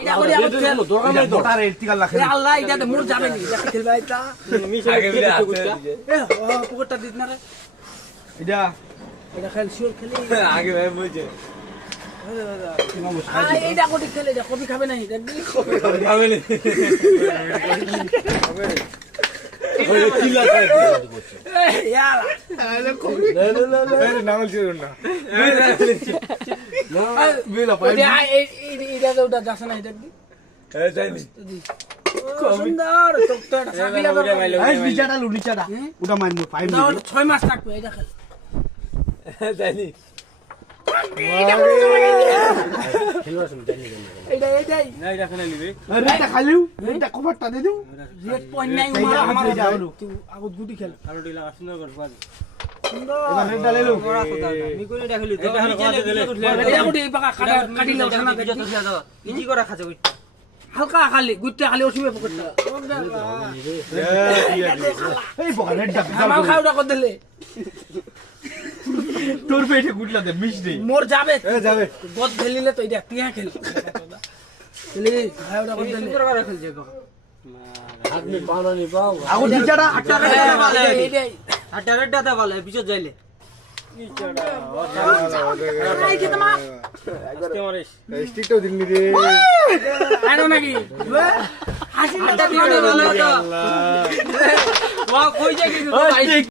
এটা করে আবার খেল দরকার নাই তো মোটার এলটিকাল লাখে এ আল্লাহ এটা মোর যাবে নি এটা খেলবা এটা আগে বিলে হাতে এ পকেটটা দিত না রে এটা এটা খেল শিওর খেলি আগে ভাই বলছে এইটা কোটি খেলে এটা কবি খাবে না দেখবি খাবে না ওই কিলা খায় ইয়ালা নাঙ্গল ছিল না বিলা পাই এটা ওটা যাচ্ছে না দেখবি এই যাইনি সুন্দর তোকটা সাবিলা দাও এই বিজাটা লুনিচাটা ওটা মারমু পাইম নি 6 মাস থাকবে এটা খেল যাইনি এইটাই না এটা ফেলে নিবি আরে এটা খালিও এটা কভারটা দে দিও রেড পয়েন্ট নাই আমার তুই আগত গুটি খেল আরো দিলা সুন্দর কর বাজ সুন্দর এবার রেডটা লে লো আমি করে এটা খেলি এটা হার করে দিলে এটা গুটি এই পাকা কাটি লাও না ইজি করা খাচ্ছে ওইটা হালকা খালি গুটটা খালি ওসিবে পকেটটা এই বকা রেডটা আমার খাওটা কর দিলে তোর পেটে গুটলা দে মিশ দে মোর যাবে এ যাবে গদ খেলিলে তো এটা টিয়া খেল খেলি খাওটা কর দিলে সুন্দর করে খেলছে বাবা আপনি পাওনা নি পাও আগো বিজাটা এইটাই আটা রেডটা ভালো পিছত যাইলে আই খেতে মা আজকে মারিস স্টিকটাও দিন নি রে আনো নাকি হাসি মাথা দিয়ে ভালো তো ওয়া কই যাই